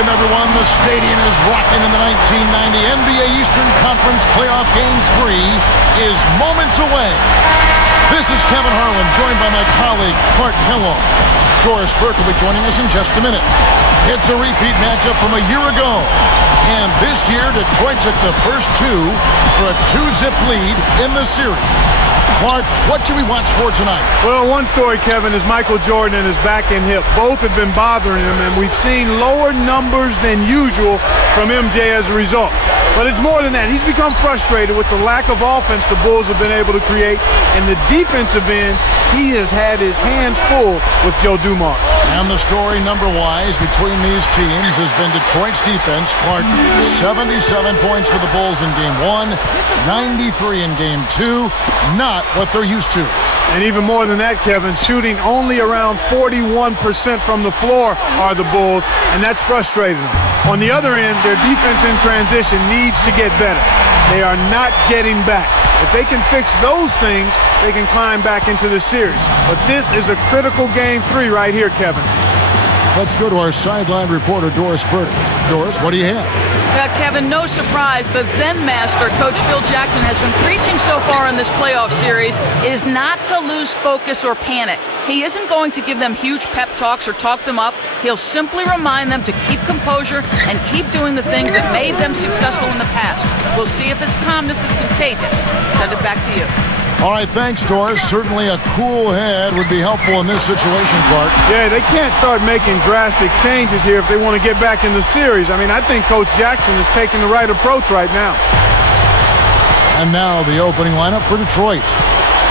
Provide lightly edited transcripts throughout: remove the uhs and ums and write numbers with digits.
Welcome, everyone. The stadium is rocking in the 1990 NBA Eastern Conference Playoff Game 3 is moments away. This is Kevin Harlan, joined by my colleague, Clark Kellogg. Doris Burke will be joining us in just a minute. It's a repeat matchup from a year ago. And this year, Detroit took the first two for a 2-zip lead in the series. Clark, what should we watch for tonight? Well, one story, Kevin, is Michael Jordan and his back and hip. Both have been bothering him, and we've seen lower numbers than usual from MJ as a result. But it's more than that. He's become frustrated with the lack of offense the Bulls have been able to create. In the defensive end, he has had his hands full with Joe Dumars. And the story number-wise between these teams has been Detroit's defense. Clark, 77 points for the Bulls in Game 1, 93 in Game 2. Not what they're used to. And even more than that, Kevin, shooting only around 41% from the floor are the Bulls, and that's frustrating them. On the other end, their defense in transition needs to get better. They are not getting back. If they can fix those things, they can climb back into the series. But this is a critical Game 3 right here, Kevin. Let's go to our sideline reporter, Doris Burke. Doris, what do you have? Kevin, no surprise, the Zen master, Coach Phil Jackson, has been preaching so far in this playoff series is not to lose focus or panic. He isn't going to give them huge pep talks or talk them up. He'll simply remind them to keep composure and keep doing the things that made them successful in the past. We'll see if his calmness is contagious. Send it back to you. All right, thanks, Doris. Certainly a cool head would be helpful in this situation, Clark. Yeah, they can't start making drastic changes here if they want to get back in the series. I mean, I think Coach Jackson is taking the right approach right now. And now the opening lineup for Detroit.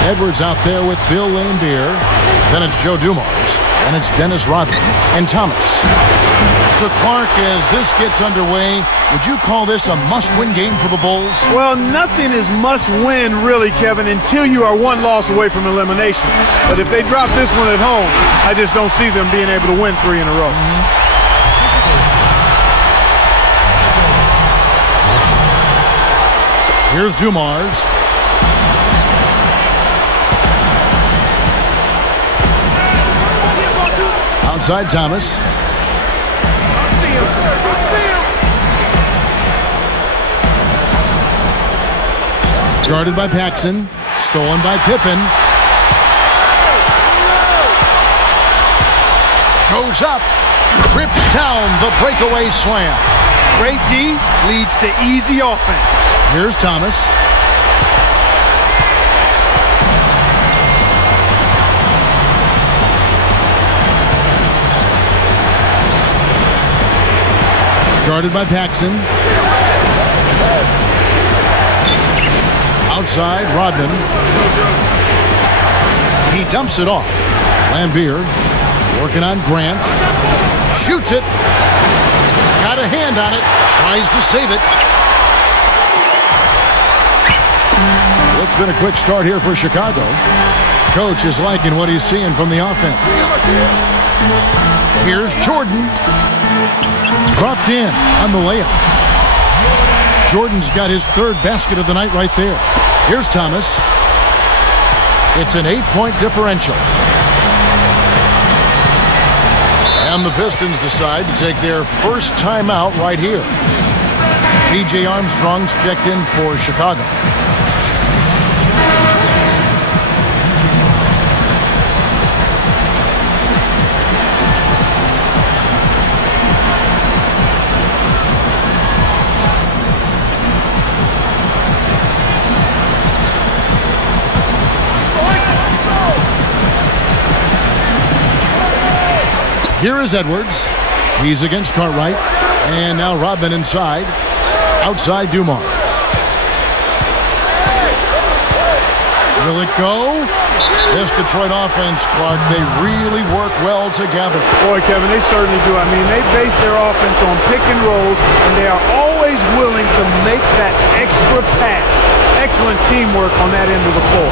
Edwards out there with Bill Laimbeer. Then it's Joe Dumars. And it's Dennis Rodman and Thomas. So, Clark, as this gets underway, would you call this a must-win game for the Bulls? Well, nothing is must-win, really, Kevin, until you are one loss away from elimination. But if they drop this one at home, I just don't see them being able to win 3 in a row. Here's Dumars. Outside Thomas. Guarded by Paxson. Stolen by Pippen. Goes up. Rips down the breakaway slam. Great D leads to easy offense. Here's Thomas. Guarded by Paxson. Outside, Rodman. He dumps it off. Laimbeer working on Grant. Shoots it. Got a hand on it. Tries to save it. It's been a quick start here for Chicago. Coach is liking what he's seeing from the offense. Here's Jordan. Dropped in on the layup. Jordan's got his third basket of the night right there. Here's Thomas. It's an 8-point differential. And the Pistons decide to take their first timeout right here. B.J. Armstrong's checked in for Chicago. Here is Edwards. He's against Cartwright. And now Rodman inside. Outside Dumars. Will it go? This Detroit offense, Clark, they really work well together. Boy, Kevin, they certainly do. I mean, they base their offense on pick and rolls, and they are always willing to make that extra pass. Excellent teamwork on that end of the floor.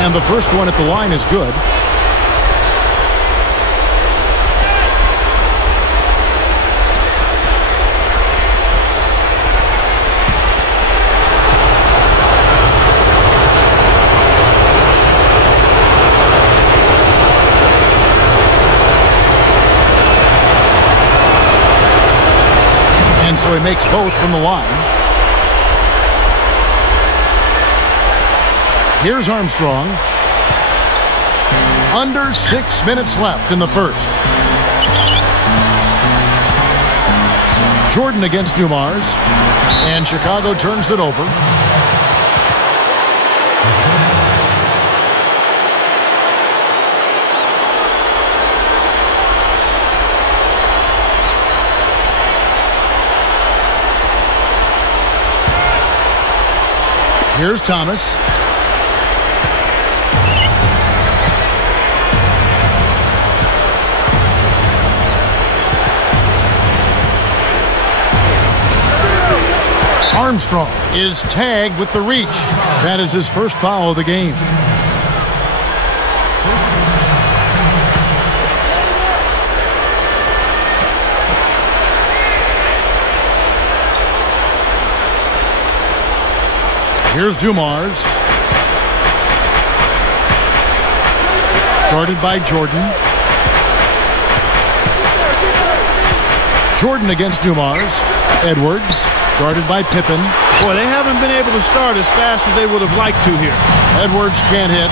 And the first one at the line is good. makes both from the line. Here's Armstrong. Under 6 minutes left in the first. Jordan against Dumars. And Chicago turns it over. Here's Thomas. Armstrong is tagged with the reach. That is his first foul of the game. Here's Dumars. Guarded by Jordan. Jordan against Dumars. Edwards. Guarded by Pippen. Boy, they haven't been able to start as fast as they would have liked to here. Edwards can't hit.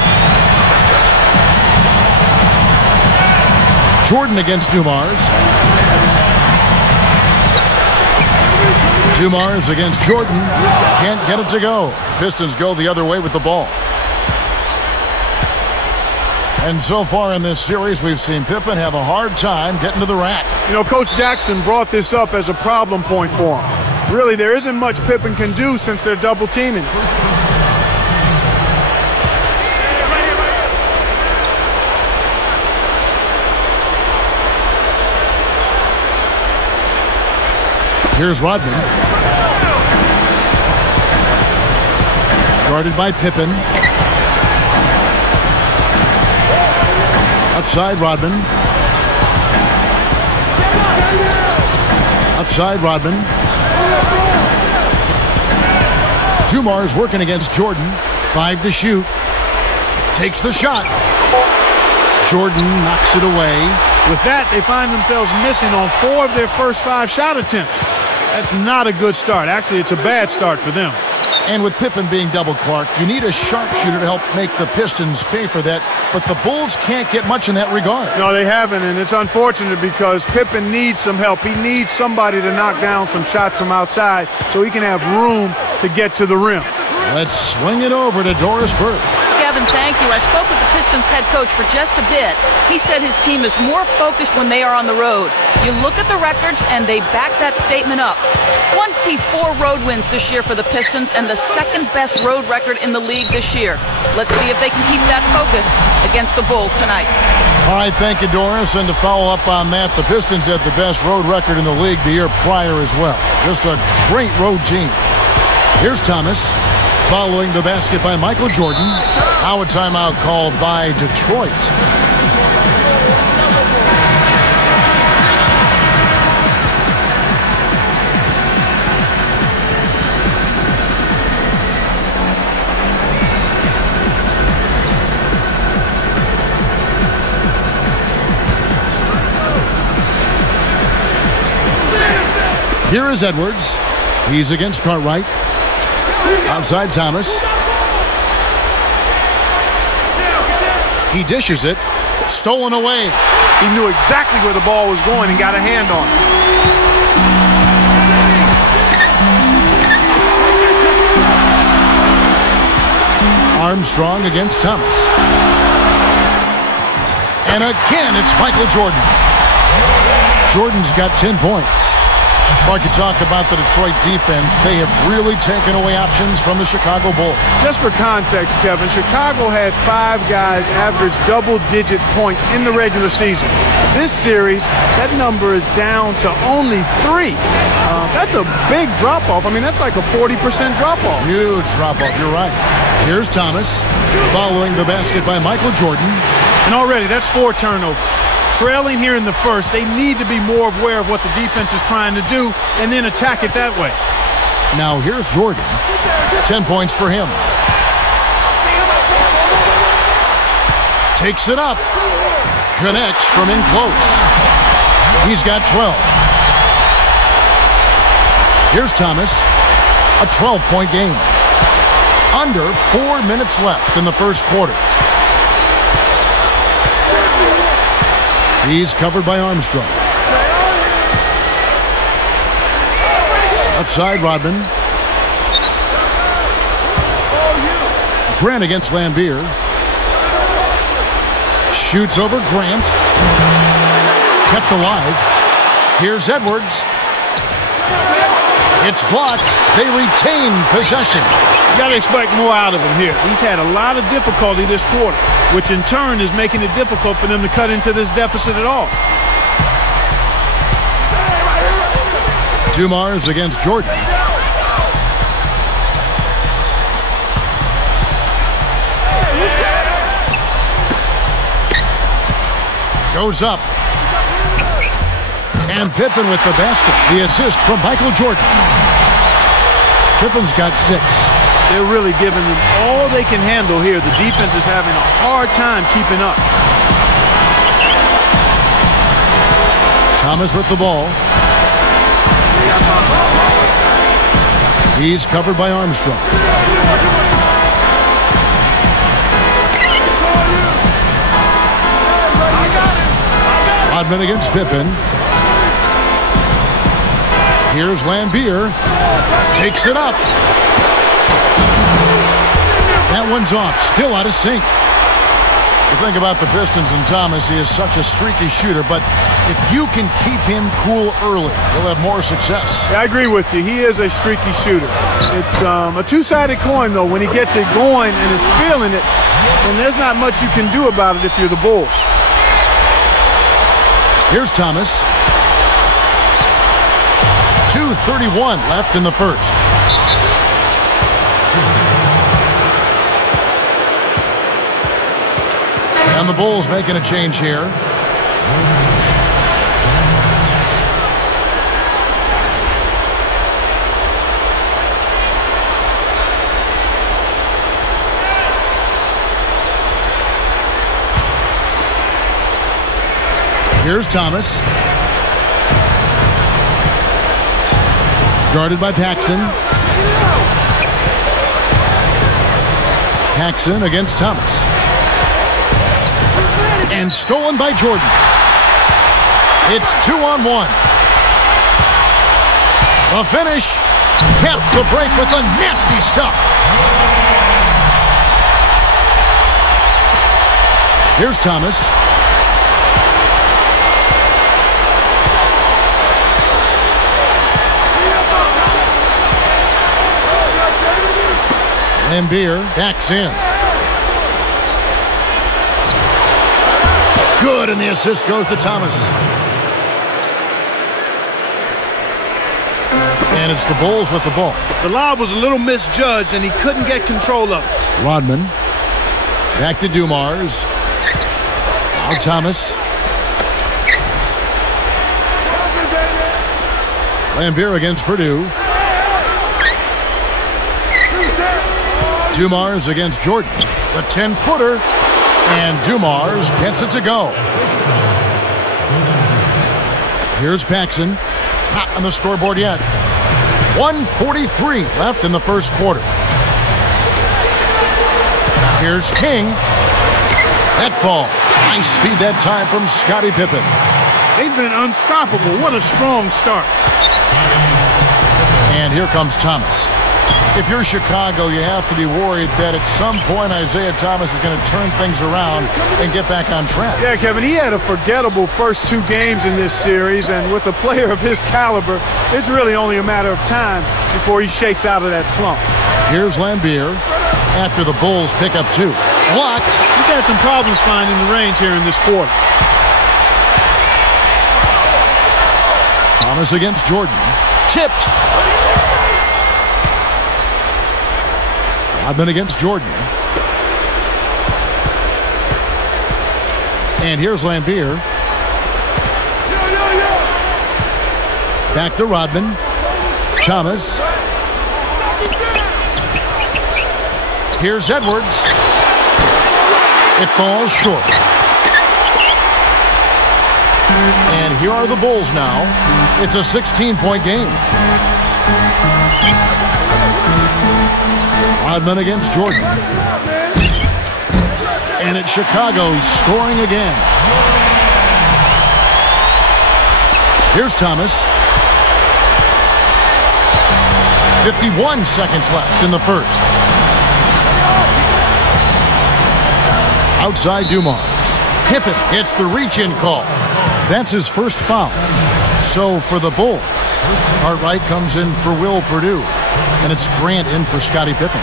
Jordan against Dumars. Dumars against Jordan. Can't get it to go. Pistons go the other way with the ball. And so far in this series, we've seen Pippen have a hard time getting to the rack. You know, Coach Jackson brought this up as a problem point for him. Really, there isn't much Pippen can do since they're double teaming. Here's Rodman. Guarded by Pippen. Outside Rodman. Outside Rodman. Dumars working against Jordan. 5 to shoot. Takes the shot. Jordan knocks it away. With that, they find themselves missing on 4 of their first 5 shot attempts. That's not a good start. Actually, it's a bad start for them. And with Pippen being double Clark, you need a sharpshooter to help make the Pistons pay for that. But the Bulls can't get much in that regard. No, they haven't, and it's unfortunate because Pippen needs some help. He needs somebody to knock down some shots from outside so he can have room to get to the rim. Let's swing it over to Doris Burke. Kevin, thank you. I spoke with the Pistons head coach for just a bit. He said his team is more focused when they are on the road. You look at the records, and they back that statement up. 24 road wins this year for the Pistons, and the second-best road record in the league this year. Let's see if they can keep that focus against the Bulls tonight. All right, thank you, Doris. And to follow up on that, the Pistons had the best road record in the league the year prior as well. Just a great road team. Here's Thomas. Following the basket by Michael Jordan. Now a timeout called by Detroit. Here is Edwards. He's against Cartwright. Outside Thomas. He dishes it. Stolen away. He knew exactly where the ball was going and got a hand on it. Armstrong against Thomas. And again, it's Michael Jordan. Jordan's got 10 points. Like you talk about the Detroit defense, they have really taken away options from the Chicago Bulls. Just for context, Kevin, Chicago had 5 guys average double-digit points in the regular season. This series, that number is down to only 3. That's a big drop-off. I mean, that's like a 40% drop-off. Huge drop-off, you're right. Here's Thomas, following the basket by Michael Jordan. And already, that's 4 turnovers. Trailing here in the first, they need to be more aware of what the defense is trying to do and then attack it that way. Now here's Jordan. 10 points for him. Takes it up. Connects from in close. He's got 12. Here's Thomas. A 12-point game. Under 4 minutes left in the first quarter. He's covered by Armstrong. Left side, Rodman. Grant against Lambier. Shoots over Grant. Kept alive. Here's Edwards. It's blocked. They retain possession. You got to expect more out of him here. He's had a lot of difficulty this quarter, which in turn is making it difficult for them to cut into this deficit at all. Dumars against Jordan. Goes up. And Pippen with the basket. The assist from Michael Jordan. Pippen's got 6. They're really giving them all they can handle here. The defense is having a hard time keeping up. Thomas with the ball. He's covered by Armstrong. Rodman against Pippen. Here's Lambier. Takes it up. That one's off. Still out of sync. You think about the Pistons and Thomas, he is such a streaky shooter, but if you can keep him cool early, he'll have more success. Yeah, I agree with you. He is a streaky shooter. It's a two-sided coin, though. When he gets it going and is feeling it, then there's not much you can do about it if you're the Bulls. Here's Thomas. 2:31 left in the first. And the Bulls making a change here. Here's Thomas. Guarded by Paxson. Paxson against Thomas. And stolen by Jordan. It's 2-on-1. The finish. Kept the break with the nasty stuff. Here's Thomas. Lambier backs in. Good, and the assist goes to Thomas. And it's the Bulls with the ball. The lob was a little misjudged, and he couldn't get control of it. Rodman. Back to Dumars. Now Thomas. Lambier against Purdue. Dumars against Jordan. The 10-footer. And Dumars gets it to go. Here's Paxson. Not on the scoreboard yet. 1:43 left in the first quarter. Here's King. That falls. Nice speed that time from Scottie Pippen. They've been unstoppable. What a strong start. And here comes Thomas. If you're Chicago, you have to be worried that at some point Isaiah Thomas is going to turn things around and get back on track. Yeah, Kevin, he had a forgettable first 2 games in this series, and with a player of his caliber, it's really only a matter of time before he shakes out of that slump. Here's Lambier after the Bulls pick up 2. Blocked. He's had some problems finding the range here in this quarter. Thomas against Jordan. Tipped. Rodman against Jordan. And here's Lambier. Back to Rodman. Thomas. Here's Edwards. It falls short. And here are the Bulls now. It's a 16-point game. Rodman against Jordan. And it's Chicago scoring again. Here's Thomas. 51 seconds left in the first. Outside Dumars. Pippen gets the reach-in call. That's his first foul. So for the Bulls, Cartwright comes in for Will Perdue. And it's Grant in for Scottie Pippen.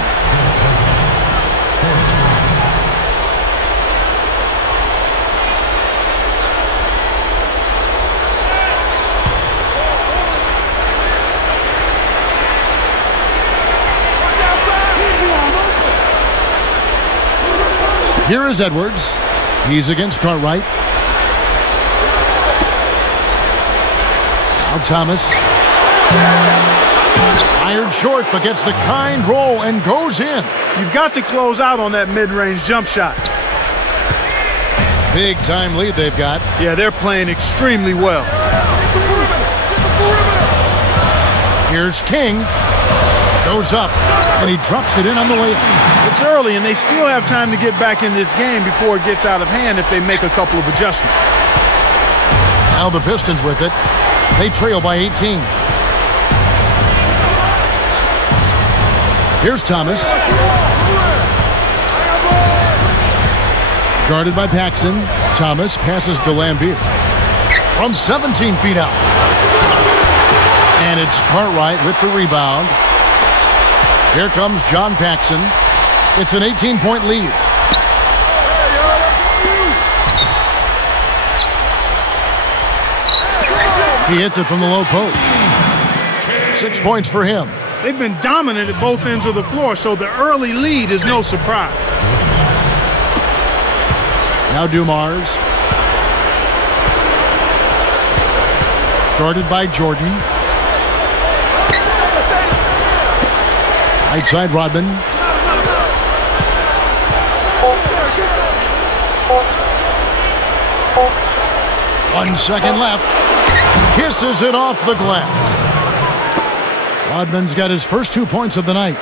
Here is Edwards. He's against Cartwright. Now Thomas. Fired short, but gets the kind roll and goes in. You've got to close out on that mid-range jump shot. Big time lead they've got. Yeah, they're playing extremely well. Here's King. Goes up, and he drops it in on the way up. It's early, and they still have time to get back in this game before it gets out of hand if they make a couple of adjustments. Now the Pistons with it. They trail by 18. Here's Thomas. Guarded by Paxson. Thomas passes to Lambier. From 17 feet out. And it's Cartwright with the rebound. Here comes John Paxson. It's an 18-point lead. He hits it from the low post. 6 points for him. They've been dominant at both ends of the floor, so the early lead is no surprise. Now Dumars. Guarded by Jordan. Right side Rodman. One second left. Kisses it off the glass. Rodman's got his first 2 points of the night.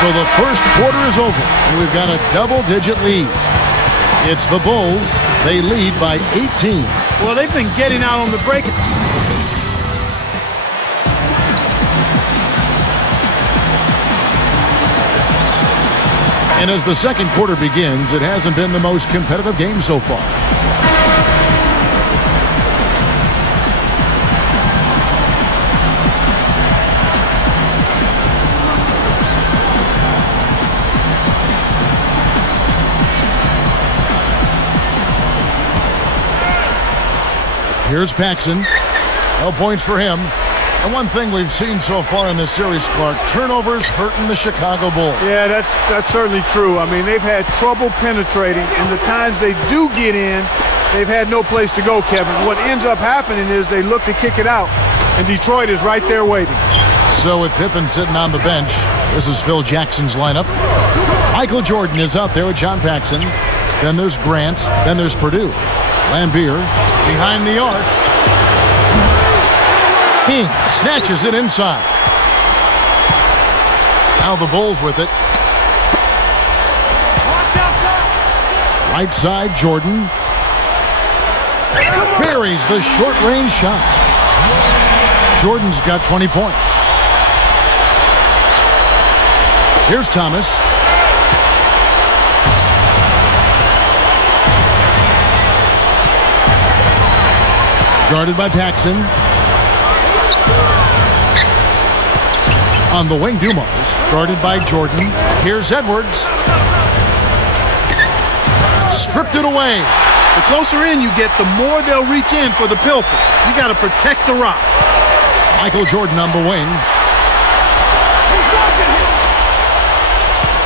So the first quarter is over, and we've got a double-digit lead. It's the Bulls. They lead by 18. Well, they've been getting out on the break. And as the second quarter begins, it hasn't been the most competitive game so far. Here's Paxson. No points for him. And one thing we've seen so far in this series, Clark, turnovers hurting the Chicago Bulls. Yeah, that's certainly true. I mean, they've had trouble penetrating, and the times they do get in, they've had no place to go, Kevin. What ends up happening is they look to kick it out, and Detroit is right there waiting. So with Pippen sitting on the bench, this is Phil Jackson's lineup. Michael Jordan is out there with John Paxson. Then there's Grant. Then there's Perdue. Lambier behind the arc. King snatches it inside. Now the Bulls with it. Right side, Jordan. Buries the short-range shot. Jordan's got 20 points. Here's Thomas. Guarded by Paxson. On the wing, Dumars. Guarded by Jordan. Here's Edwards. Stripped it away. The closer in you get, the more they'll reach in for the pilfer. You got to protect the rock. Michael Jordan on the wing.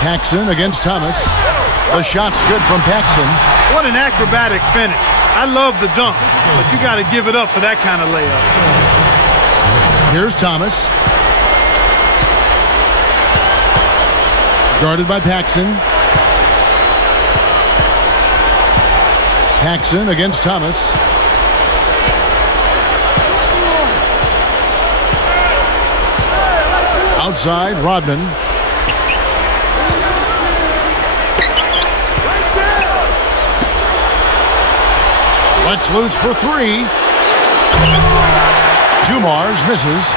Paxson against Thomas. The shot's good from Paxson. What an acrobatic finish. I love the dunk, but you got to give it up for that kind of layup. Here's Thomas. Guarded by Paxson. Paxson against Thomas. Outside, Rodman. Let's loose for three. Dumars misses.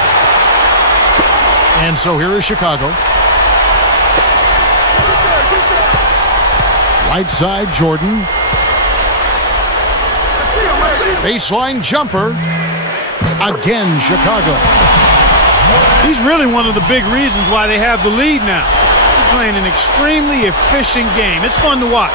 And so here is Chicago. Right side, Jordan. Baseline jumper. Again, Chicago. He's really one of the big reasons why they have the lead now. He's playing an extremely efficient game. It's fun to watch.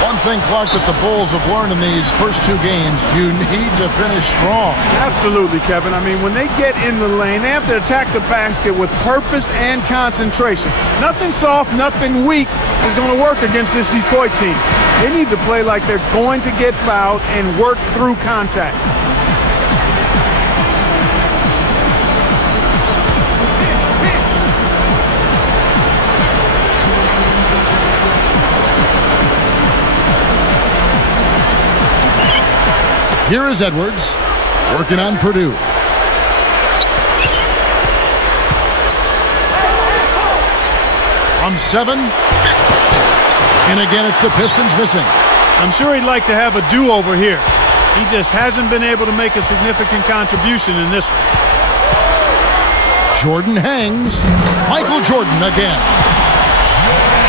One thing, Clark, that the Bulls have learned in these first two games, you need to finish strong. Absolutely, Kevin. I mean, when they get in the lane, they have to attack the basket with purpose and concentration. Nothing soft, nothing weak is going to work against this Detroit team. They need to play like they're going to get fouled and work through contact. Here is Edwards working on Purdue. From 7. And again, it's the Pistons missing. I'm sure he'd like to have a do-over here. He just hasn't been able to make a significant contribution in this one. Jordan hangs. Michael Jordan again.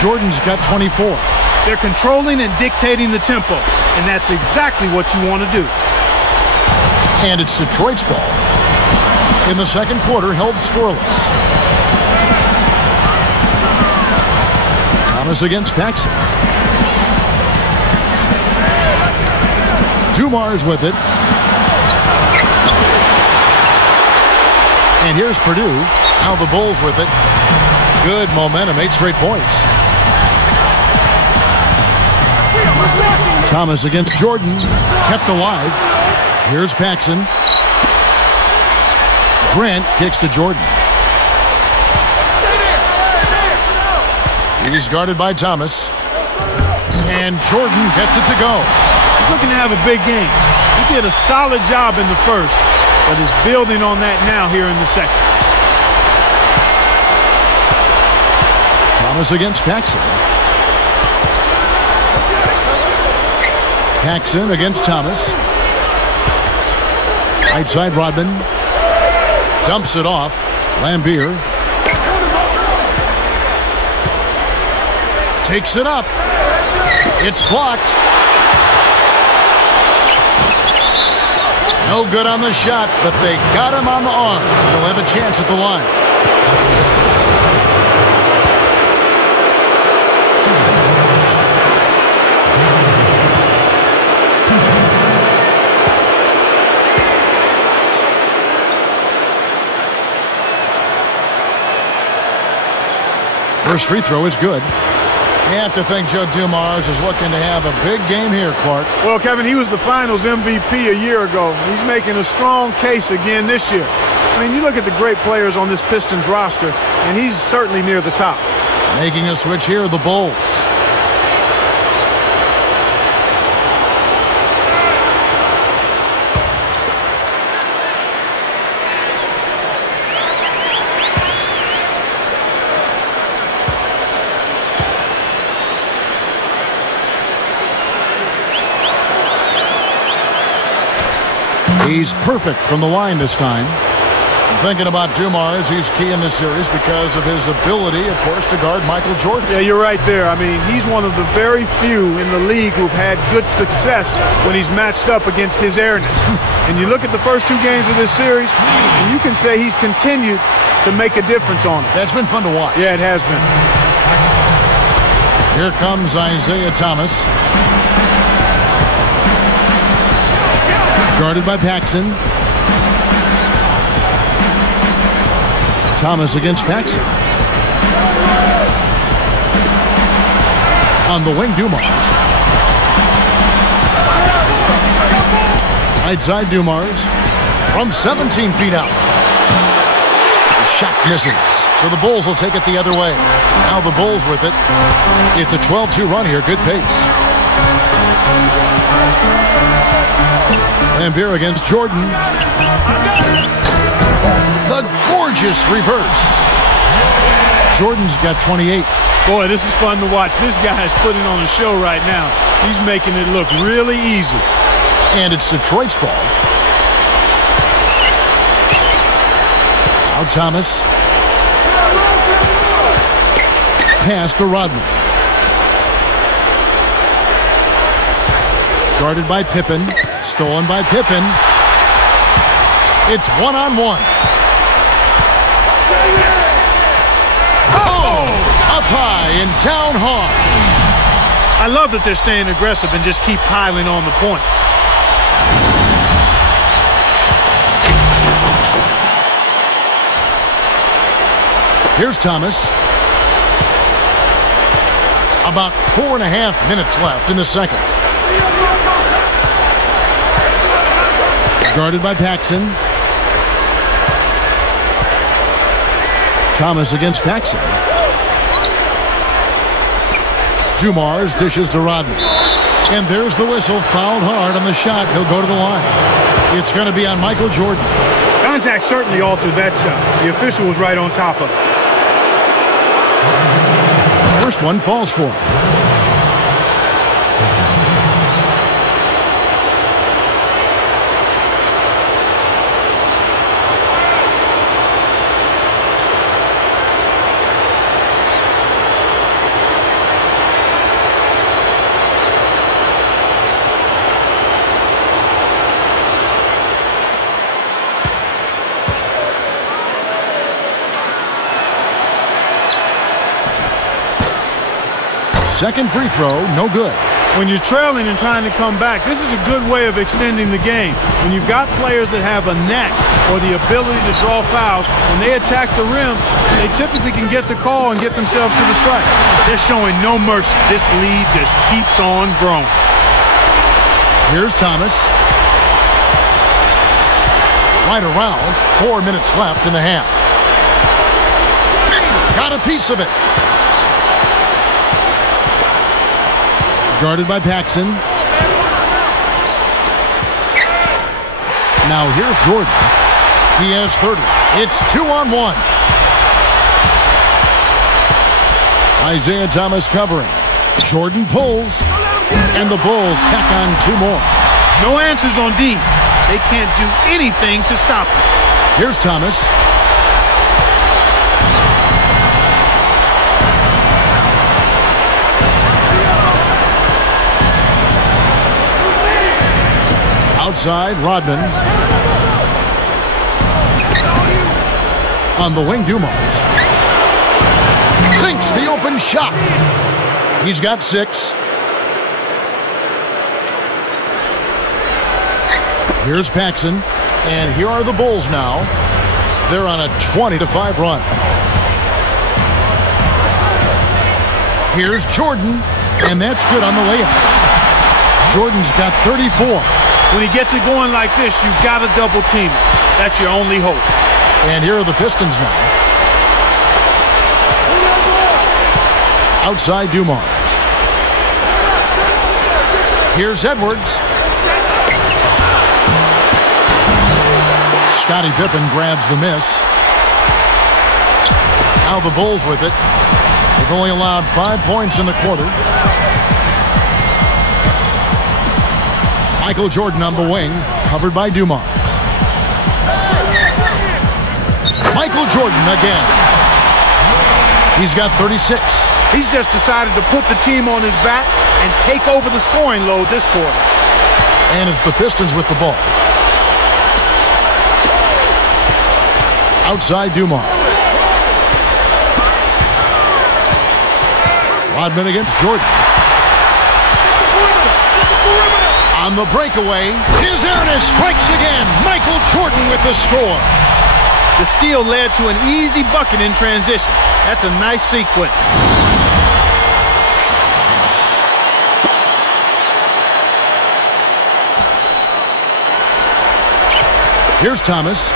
Jordan's got 24. They're controlling and dictating the tempo, and that's exactly what you want to do. And it's Detroit's ball. In the second quarter, held scoreless. Thomas against Paxson. Dumars with it. And here's Purdue. Now the Bulls with it. Good momentum, 8 straight points. Thomas against Jordan. Kept alive. Here's Paxson. Grant kicks to Jordan. He's guarded by Thomas. And Jordan gets it to go. He's looking to have a big game. He did a solid job in the first, but is building on that now here in the second. Thomas against Paxson. Paxson against Thomas. Right side, Rodman. Dumps it off. Lambeer. Takes it up. It's blocked. No good on the shot, but they got him on the arm. He'll have a chance at the line. First free throw is good. You have to think Joe Dumars is looking to have a big game here, Clark. Well, Kevin, he was the Finals MVP a year ago. He's making a strong case again this year. I mean, you look at the great players on this Pistons roster, and he's certainly near the top. Making a switch here, the Bulls. He's perfect from the line this time. I'm thinking about Dumars. He's key in this series because of his ability, of course, to guard Michael Jordan. Yeah, you're right there. I mean, he's one of the very few in the league who've had good success when he's matched up against his airness. And you look at the first two games of this series, and you can say he's continued to make a difference on it. That's been fun to watch. Yeah, it has been. Here comes Isaiah Thomas. Guarded by Paxson. Thomas against Paxson. On the wing, Dumars. Right side, Dumars. From 17 feet out. The Shot misses. So the Bulls will take it the other way. Now the Bulls with it. It's a 12-2 run here. Good pace. Lambeer against Jordan. The gorgeous reverse. Jordan's got 28. Boy, this is fun to watch. This guy is putting on a show right now. He's making it look really easy. And it's Detroit's ball. Now Thomas. Pass to Rodman. Guarded by Pippen. Stolen by Pippen. It's one-on-one. Oh! Up high and down hard. I love that they're staying aggressive and just keep piling on the point. Here's Thomas. About 4.5 minutes left in the second. Guarded by Paxson. Thomas against Paxson. Dumars dishes to Rodman. And there's the whistle. Fouled hard on the shot. He'll go to the line. It's going to be on Michael Jordan. Contact certainly altered that shot. The official was right on top of it. First one falls for him. Second free throw, no good. When you're trailing and trying to come back, this is a good way of extending the game. When you've got players that have a knack or the ability to draw fouls, when they attack the rim, they typically can get the call and get themselves to the strike. They're showing no mercy. This lead just keeps on growing. Here's Thomas. Right around 4 minutes left in the half. Got a piece of it. Guarded by Paxson. Now here's Jordan. He has 30. It's 2-on-1. Isaiah Thomas covering. Jordan pulls. And the Bulls tack on 2 more. No answers on D. They can't do anything to stop him. Here's Thomas. Outside, Rodman. On the wing, Dumars. Sinks the open shot. He's got 6. Here's Paxson. And here are the Bulls now. They're on a 20-5 run. Here's Jordan. And that's good on the layup. Jordan's got 34. When he gets it going like this, you've got to double team it. That's your only hope. And here are the Pistons now. Outside Dumars. Here's Edwards. Scottie Pippen grabs the miss. Now the Bulls with it. They've only allowed 5 points in the quarter. Michael Jordan on the wing, covered by Dumars. Michael Jordan again. He's got 36. He's just decided to put the team on his back and take over the scoring load this quarter. And it's the Pistons with the ball. Outside Dumars. Rodman against Jordan. On the breakaway, his Ernest strikes again. Michael Jordan with the score. The steal led to an easy bucket in transition. That's a nice sequence. Here's Thomas.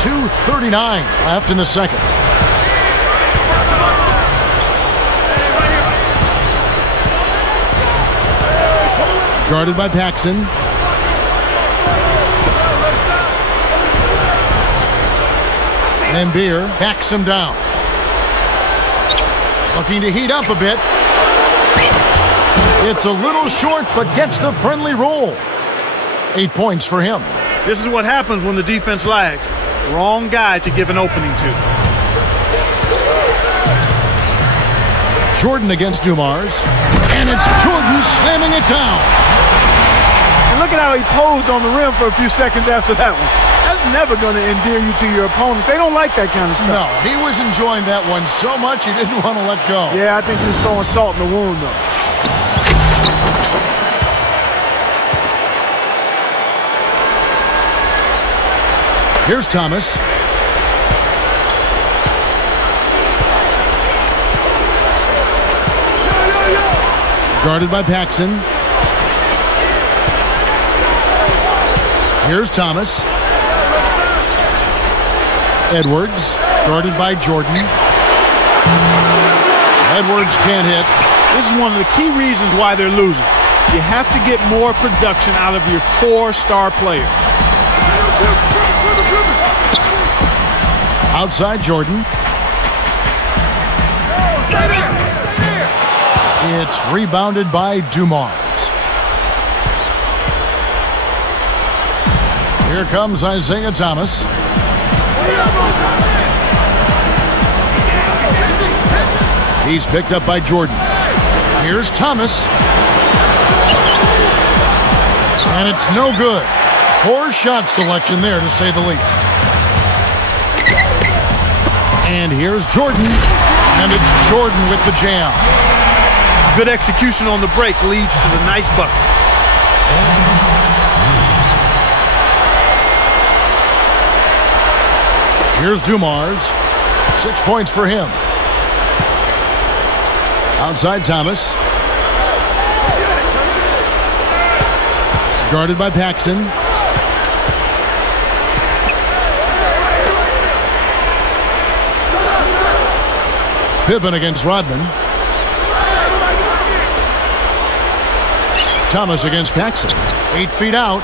2:39 left in the second. Guarded by Paxson. Lambier backs him down. Looking to heat up a bit. It's a little short, but gets the friendly roll. 8 points for him. This is what happens when the defense lags. Wrong guy to give an opening to. Jordan against Dumars. And it's Jordan slamming it down. And look at how he posed on the rim for a few seconds after that one. That's never going to endear you to your opponents. They don't like that kind of stuff. No, he was enjoying that one so much he didn't want to let go. Yeah, I think he was throwing salt in the wound, though. Here's Thomas. Guarded by Paxson. Here's Thomas. Edwards, guarded by Jordan. Edwards can't hit. This is one of the key reasons why they're losing. You have to get more production out of your core star players. Outside Jordan. It's rebounded by Dumars. Here comes Isaiah Thomas. He's picked up by Jordan. Here's Thomas. And it's no good. Poor shot selection there, to say the least. And here's Jordan. And it's Jordan with the jam. Good execution on the break leads to the nice bucket. Here's Dumars. 6 points for him. Outside Thomas. Guarded by Paxson. Pippen against Rodman. Thomas against Paxson. 8 feet out.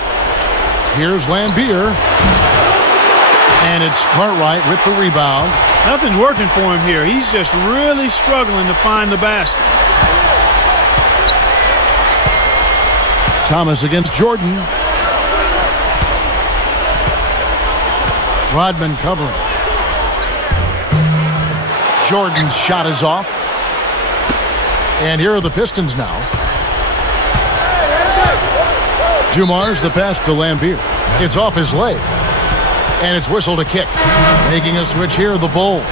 Here's Lambier. And it's Cartwright with the rebound. Nothing's working for him here. He's just really struggling to find the basket. Thomas against Jordan. Rodman covering. Jordan's shot is off. And here are the Pistons now. Dumars the pass to Lambier. It's off his leg. And it's whistled a kick. Making a switch here, the Bulls.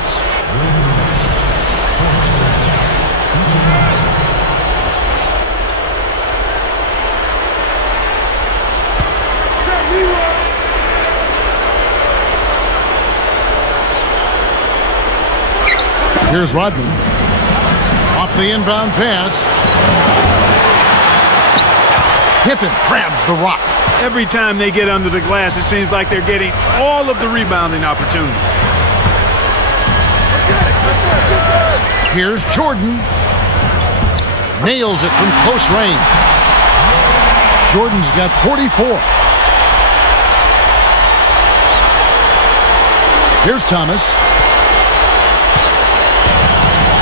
Here's Rodman. Off the inbound pass. Pippen grabs the rock. Every time they get under the glass, it seems like they're getting all of the rebounding opportunity. Here's Jordan. Nails it from close range. Jordan's got 44. Here's Thomas.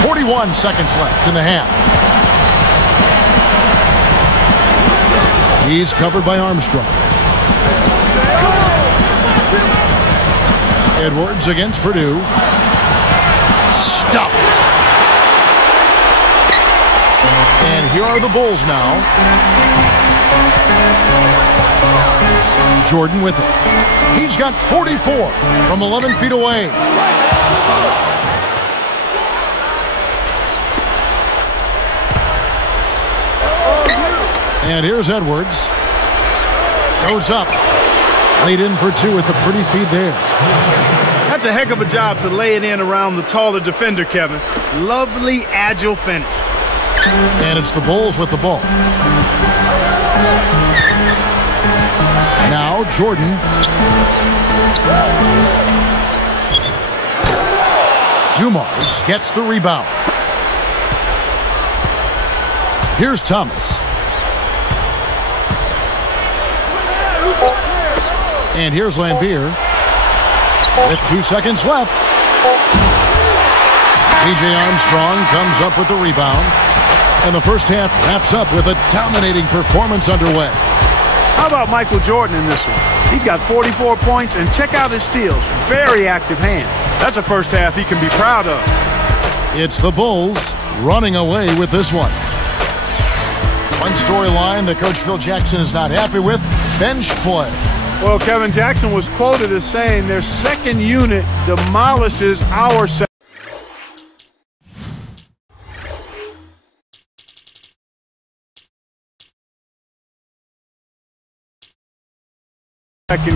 41 seconds left in the half. He's covered by Armstrong. Edwards against Purdue. Stuffed. And here are the Bulls now. Jordan with it. He's got 44 from 11 feet away. And here's Edwards. Goes up. Laid in for two with a pretty feed there. That's a heck of a job to lay it in around the taller defender, Kevin. Lovely, agile finish. And it's the Bulls with the ball. Now Jordan. Dumars gets the rebound. Here's Thomas. And here's Lambier. With 2 seconds left. B.J. Armstrong comes up with the rebound. And the first half wraps up with a dominating performance underway. How about Michael Jordan in this one? He's got 44 points, and check out his steals. Very active hand. That's a first half he can be proud of. It's the Bulls running away with this one. One storyline that Coach Phil Jackson is not happy with, bench play. Well, Kevin Jackson was quoted as saying their second unit demolishes our second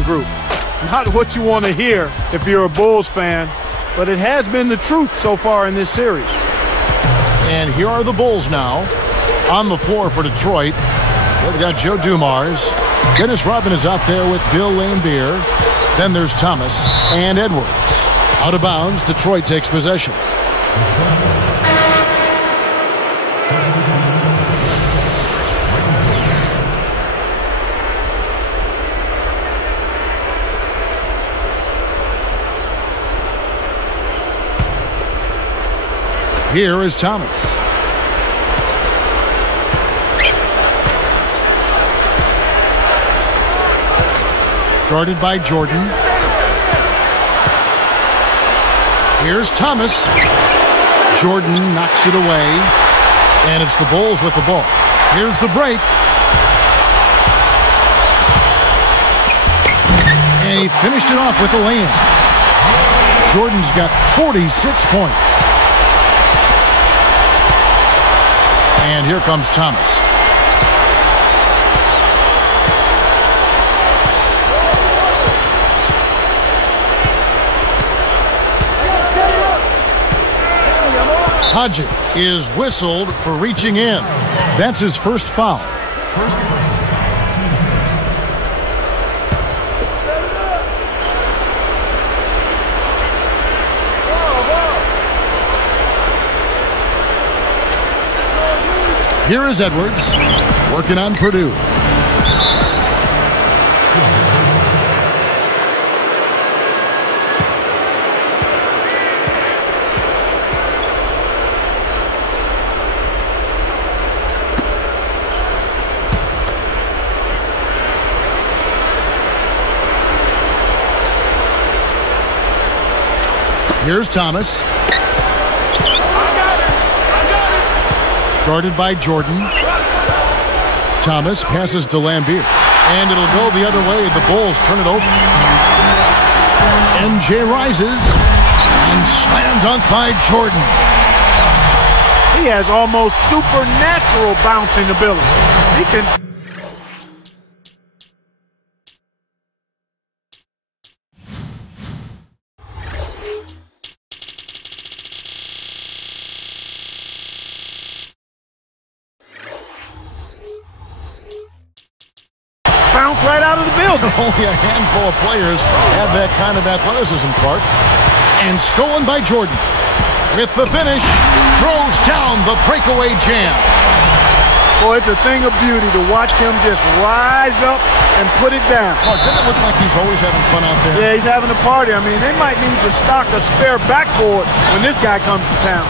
group. Not what you want to hear if you're a Bulls fan, but it has been the truth so far in this series. And here are the Bulls now on the floor for Detroit. They've got Joe Dumars. Dennis Rodman is out there with Bill Lambier. Then there's Thomas and Edwards. Out of bounds, Detroit takes possession. Here is Thomas. Guarded by Jordan. Here's Thomas. Jordan knocks it away. And it's the Bulls with the ball. Here's the break. And he finished it off with the lay-in. Jordan's got 46 points. And here comes Thomas. Hodges is whistled for reaching in. That's his first foul. Here is Edwards working on Purdue. Here's Thomas. Guarded by Jordan. Thomas passes to Lambier. And it'll go the other way. The Bulls turn it over. MJ rises. And slam dunk by Jordan. He has almost supernatural bouncing ability. He can... bounce right out of the building. Only a handful of players have that kind of athleticism, Clark. And stolen by Jordan. With the finish, throws down the breakaway jam. Boy, it's a thing of beauty to watch him just rise up and put it down. Clark, doesn't it look like he's always having fun out there? Yeah, he's having a party. I mean, they might need to stock a spare backboard when this guy comes to town.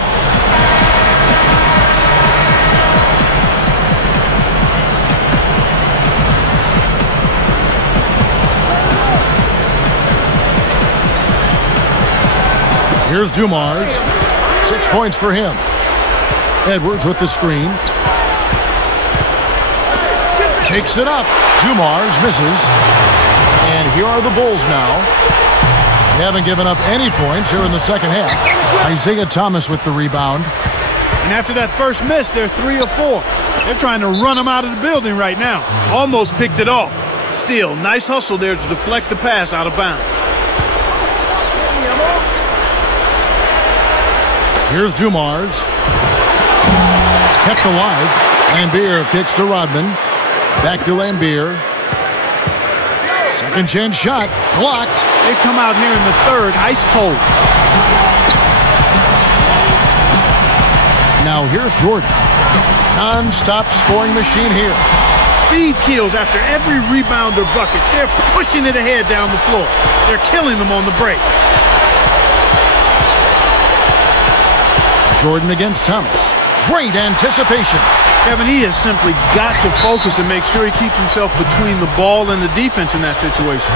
Here's Dumars. 6 points for him. Edwards with the screen. Takes it up. Dumars misses. And here are the Bulls now. They haven't given up any points here in the second half. Isaiah Thomas with the rebound. And after that first miss, they're 3 of 4. They're trying to run him out of the building right now. Almost picked it off. Still, nice hustle there to deflect the pass out of bounds. Here's Dumars. Kept alive. Lambier kicks to Rodman. Back to Lambier. Second chance shot. Blocked. They come out here in the third, ice cold. now here's Jordan. Non-stop scoring machine here. Speed kills after every rebound or bucket. They're pushing it ahead down the floor. They're killing them on the break. Jordan against Thomas. Great anticipation. Kevin, he has simply got to focus and make sure he keeps himself between the ball and the defense in that situation.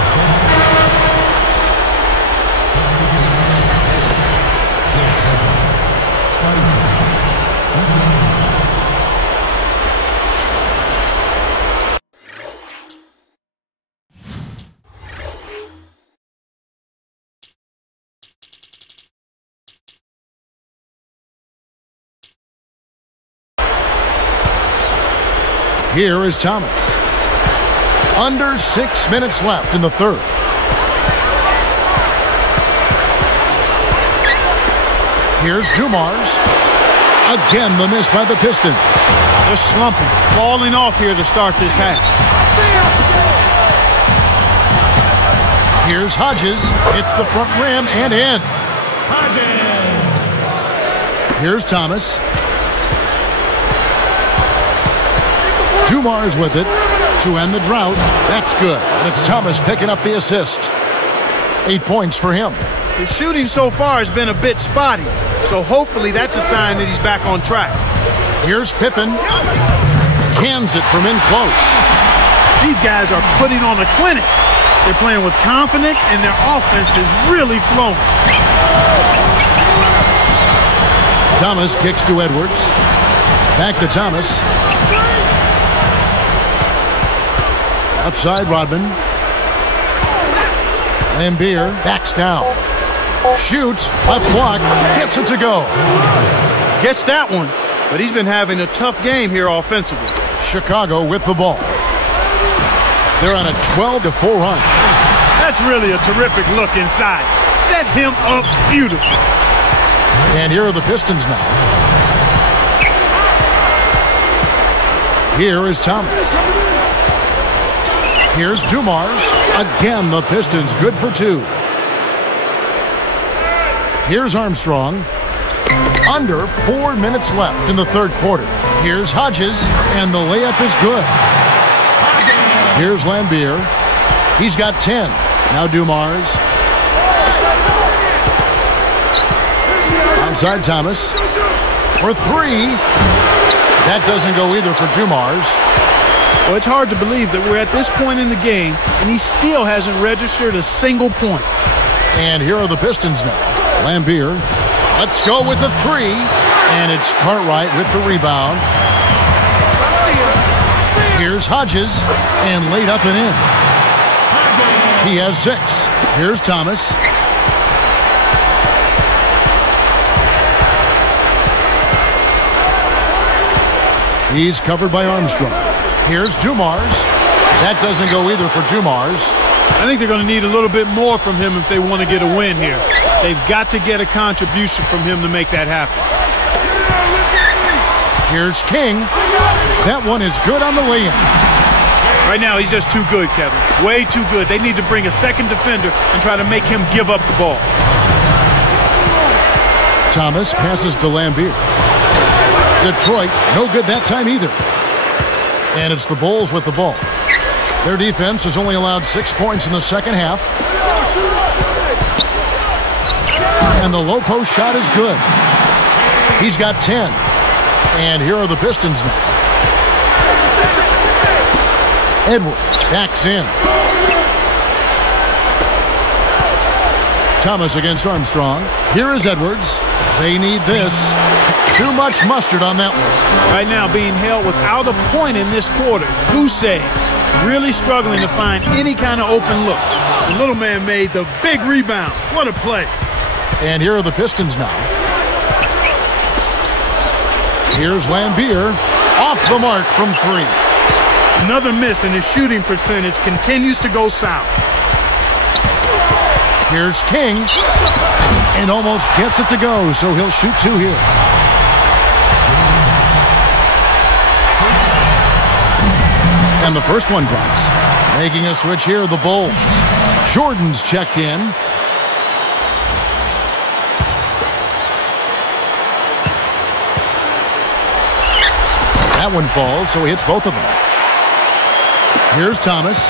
Here is Thomas. Under 6 minutes left in the third. Here's Dumars. Again, the miss by the Pistons. They're slumping, falling off here to start this half. Here's Hodges. Hits the front rim and in. Here's Thomas. Dumars with it to end the drought. That's good. And it's Thomas picking up the assist. 8 points for him. His shooting so far has been a bit spotty, so hopefully that's a sign that he's back on track. Here's Pippen. Cans it from in close. These guys are putting on a clinic. They're playing with confidence, and their offense is really flowing. Thomas kicks to Edwards. Back to Thomas. Outside Rodman. Lambeer backs down. Shoots. Left block. Gets it to go. Gets that one, but he's been having a tough game here offensively. Chicago with the ball. They're on a 12-4 run. That's really a terrific look inside. Set him up beautifully. And here are the Pistons now. Here is Thomas. Here's Dumars. Again, the Pistons good for 2. Here's Armstrong. Under 4 minutes left in the third quarter. Here's Hodges, and the layup is good. Here's Lambeer. He's got 10. Now Dumars. Outside Thomas. For 3. That doesn't go either for Dumars. Well, it's hard to believe that we're at this point in the game, and he still hasn't registered a single point. And here are the Pistons now. Lambeer. Let's go with the 3. And it's Cartwright with the rebound. Here's Hodges. And laid up and in. He has 6. Here's Thomas. He's covered by Armstrong. Here's Dumars. That doesn't go either for Dumars. I think they're going to need a little bit more from him if they want to get a win here. They've got to get a contribution from him to make that happen. Here's King. That one is good on the lay-in. Right now, he's just too good, Kevin. Way too good. They need to bring a second defender and try to make him give up the ball. Thomas passes to Lambeer. Detroit, no good that time either. And it's the Bulls with the ball. Their defense has only allowed 6 points in the second half. And the low post shot is good. He's got 10. And here are the Pistons now. Edwards backs in. Thomas against Armstrong. Here is Edwards. They need this. Too much mustard on that one. Right now being held without a point in this quarter. Goose egg. Really struggling to find any kind of open looks. The little man made the big rebound. What a play. And here are the Pistons now. Here's Lambeer. Off the mark from 3. Another miss, and his shooting percentage continues to go south. Here's King. And almost gets it to go, so he'll shoot 2 here. And the first one drops. Making a switch here, the Bulls. Jordan's checked in. That one falls, so he hits both of them. Here's Thomas.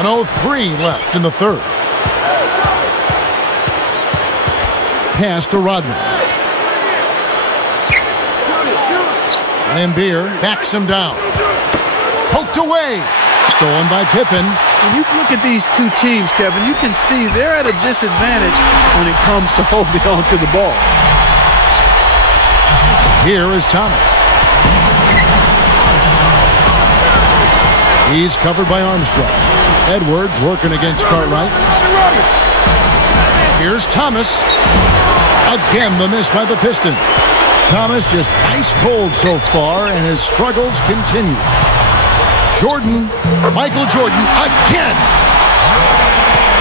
1:03 left in the third. Pass to Rodman. Lambeer backs him down. Poked away. Stolen by Pippen. When you look at these two teams, Kevin, you can see they're at a disadvantage when it comes to holding on to the ball. Here is Thomas. He's covered by Armstrong. Edwards working against Cartwright. Here's Thomas. Again, the miss by the Pistons. Thomas just ice cold so far, and his struggles continue. Jordan, Michael Jordan, again.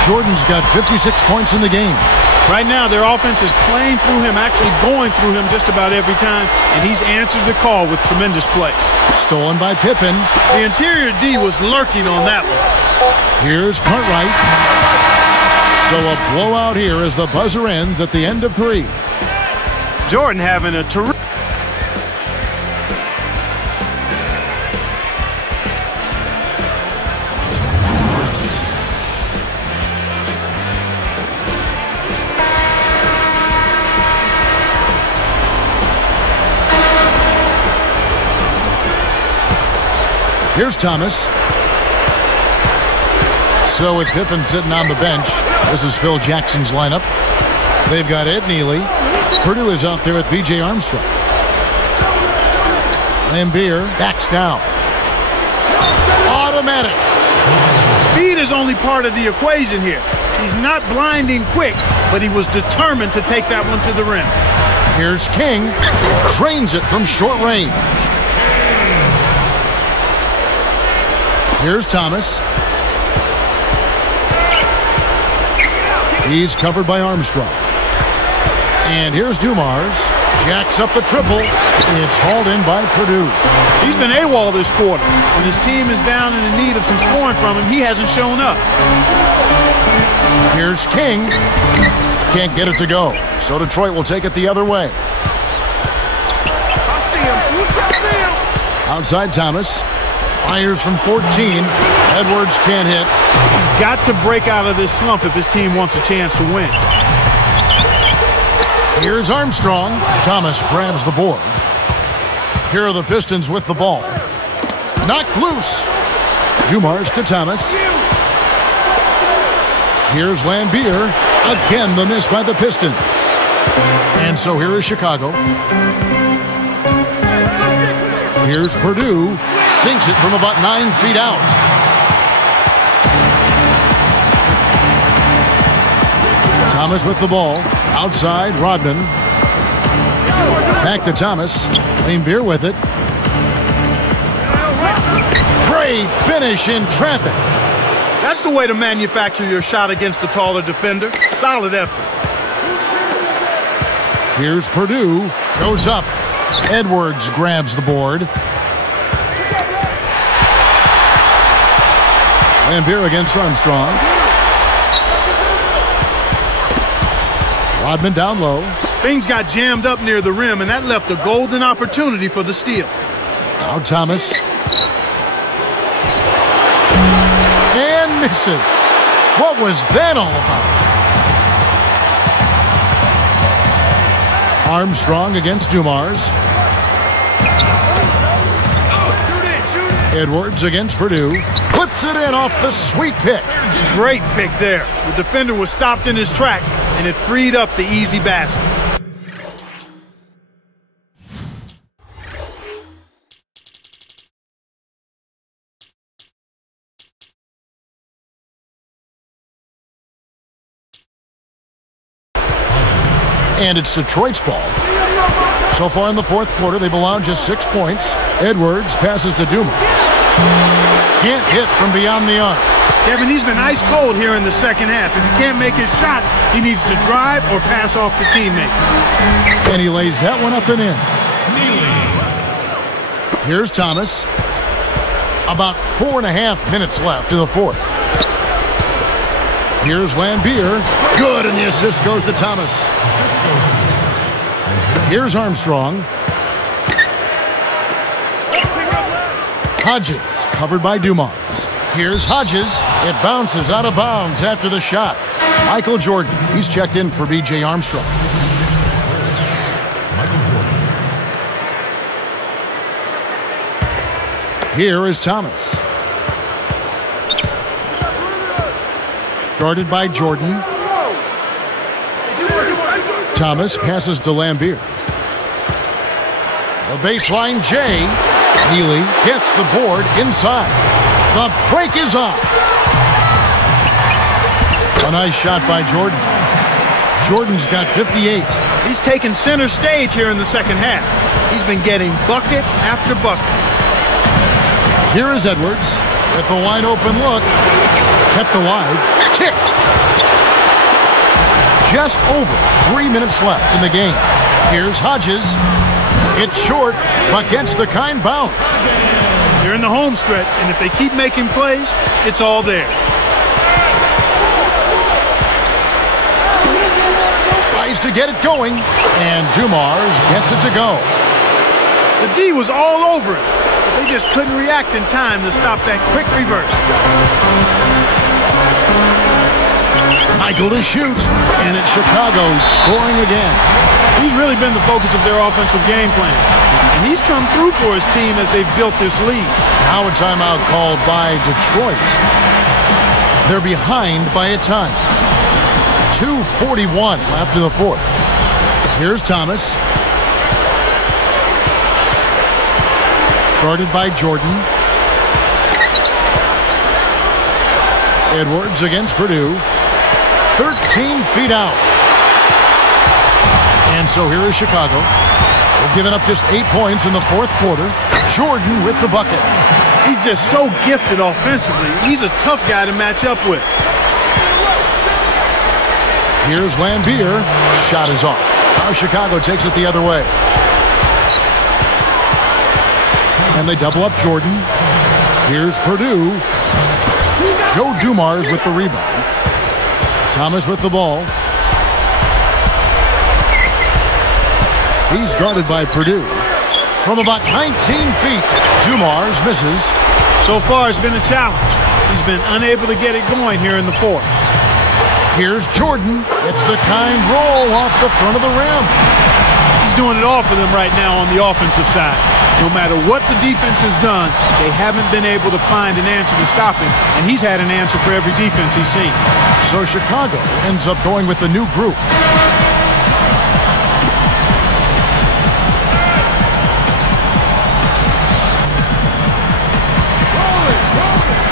Jordan's got 56 points in the game. Right now, their offense is playing through him, actually going through him just about every time, and he's answered the call with tremendous play. Stolen by Pippen. The interior D was lurking on that one. Here's Cartwright. So a blowout here as the buzzer ends at the end of 3. Jordan having a terrific... Here's Thomas. So with Pippen sitting on the bench, this is Phil Jackson's lineup. They've got Ed Neely. Purdue is out there with B.J. Armstrong. Lambeer backs down. Automatic. Speed is only part of the equation here. He's not blinding quick, but he was determined to take that one to the rim. Here's King. Trains it from short range. Here's Thomas. He's covered by Armstrong. And here's Dumars. Jacks up the triple. It's hauled in by Purdue. He's been AWOL this quarter. When his team is down and in need of some scoring from him, he hasn't shown up. Here's King. Can't get it to go. So Detroit will take it the other way. Outside Thomas. Fires from 14. Edwards can't hit. He's got to break out of this slump if his team wants a chance to win. Here's Armstrong. Thomas grabs the board. Here are the Pistons with the ball. Knocked loose. Dumars to Thomas. Here's Lambeer. Again, the miss by the Pistons. And so here is Chicago. Here's Purdue. Sinks it from about 9 feet out. Thomas with the ball. Outside, Rodman. Back to Thomas. Lambeer with it. Great finish in traffic. That's the way to manufacture your shot against the taller defender. Solid effort. Here's Purdue. Goes up. Edwards grabs the board. Lambeer against Armstrong. Rodman down low. Things got jammed up near the rim, and that left a golden opportunity for the steal. Now Thomas. And misses. What was that all about? Armstrong against Dumars. Edwards against Purdue. Puts it in off the sweet pick. Great pick there. The defender was stopped in his track, and it freed up the easy basket. And it's Detroit's ball. So far in the fourth quarter, they've allowed just 6 points. Edwards passes to Dumars. Can't hit from beyond the arc. Kevin, he's been ice cold here in the second half. If he can't make his shots, he needs to drive or pass off the teammate. And he lays that one up and in. Here's Thomas. About 4.5 minutes left in the fourth. Here's Lambeer. Good, and the assist goes to Thomas. Here's Armstrong. Hodges, covered by Dumars. Here's Hodges. It bounces out of bounds after the shot. Michael Jordan, he's checked in for B.J. Armstrong. Michael Jordan. Here is Thomas. Guarded by Jordan. Thomas passes to Lambier. The baseline J. Healy gets the board inside. The break is on. A nice shot by Jordan. Jordan's got 58. He's taken center stage here in the second half. He's been getting bucket after bucket. Here is Edwards with the wide open look. Kept alive. Tipped. Just over 3 minutes left in the game. Here's Hodges. It's short, but gets the kind bounce. They're in the home stretch, and if they keep making plays, it's all there. Tries to get it going, and Dumars gets it to go. The D was all over him, but they just couldn't react in time to stop that quick reverse. Michael to shoot, and it's Chicago scoring again. He's really been the focus of their offensive game plan, and he's come through for his team as they've built this lead. Now a timeout called by Detroit. They're behind by a ton. 2:41 left in the fourth. Here's Thomas. Guarded by Jordan. Edwards against Purdue. 13 feet out. And so here is Chicago. They've given up just 8 points in the fourth quarter. Jordan with the bucket. He's just so gifted offensively. He's a tough guy to match up with. Here's Lambier. Shot is off. Now Chicago takes it the other way. And they double up Jordan. Here's Purdue. Joe Dumars with the rebound. Thomas with the ball. He's guarded by Purdue. From about 19 feet, Dumars misses. So far, it's been a challenge. He's been unable to get it going here in the fourth. Here's Jordan. It's the kind roll off the front of the rim. He's doing it all for them right now on the offensive side. No matter what the defense has done, they haven't been able to find an answer to stop him, and he's had an answer for every defense he's seen. So Chicago ends up going with the new group.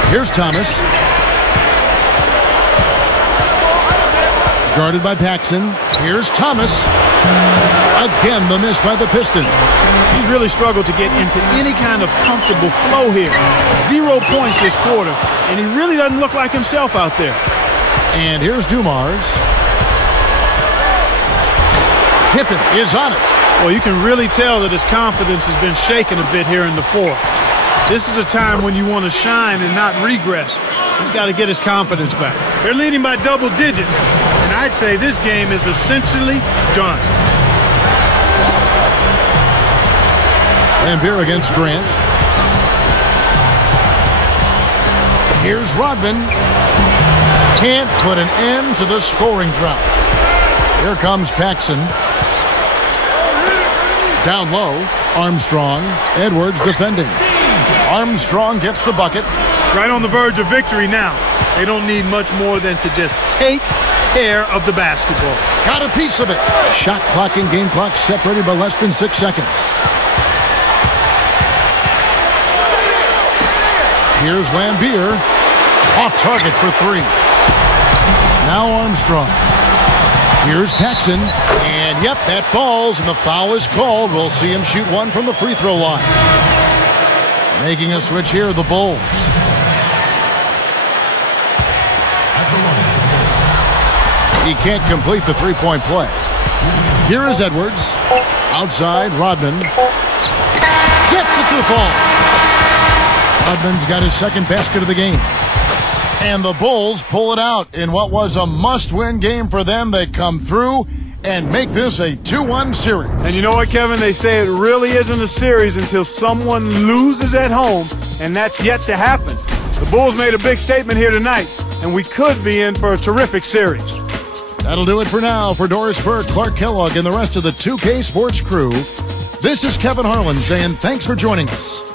Here's Thomas. Guarded by Paxson. Here's Thomas. Again, the miss by the Pistons. He's really struggled to get into any kind of comfortable flow here. 0 points this quarter, and he really doesn't look like himself out there. And here's Dumars. Pippen is on it. Well, you can really tell that his confidence has been shaken a bit here in the fourth. This is a time when you want to shine and not regress. He's got to get his confidence back. They're leading by double digits, and I'd say this game is essentially done. Lambier against Grant. Here's Rodman. Can't put an end to the scoring drought. Here comes Paxson. Down low, Armstrong. Edwards defending. Armstrong gets the bucket. Right on the verge of victory now. They don't need much more than to just take care of the basketball. Got a piece of it. Shot clock and game clock separated by less than 6 seconds. Here's Lambier. Off target for 3. Now Armstrong. Here's Paxson. And yep, that falls and the foul is called. We'll see him shoot one from the free throw line. Making a switch here, the Bulls. He can't complete the three-point play. Here is Edwards. Outside, Rodman. Gets it to the fall. Rodman's got his second basket of the game. And the Bulls pull it out in what was a must-win game for them. They come through and make this a 2-1 series. And you know what, Kevin? They say it really isn't a series until someone loses at home, and that's yet to happen. The Bulls made a big statement here tonight, and we could be in for a terrific series. That'll do it for now. For Doris Burke, Clark Kellogg, and the rest of the 2K Sports crew, this is Kevin Harlan saying thanks for joining us.